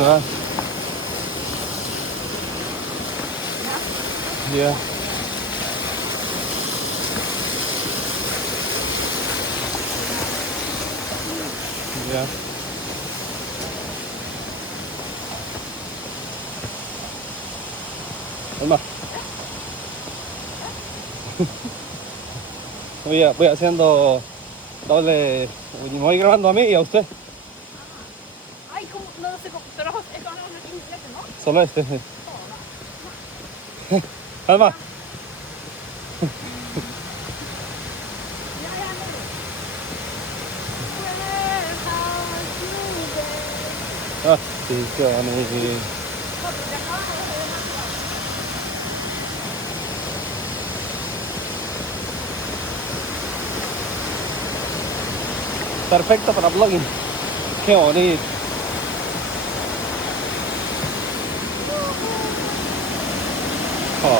Ah, yeah. Yeah. Alma, voy haciendo doble. Me voy grabando a mí y a usted. Ay, ¿cómo? No sé cómo. Pero es con un inglés, ¿no? Solo este. Alma. Ya, ya, dale. Where have you been? Ah, sí, qué bonito. No, porque acabamos de ver más. Perfecto para vlogging. Qué bonito. Joder.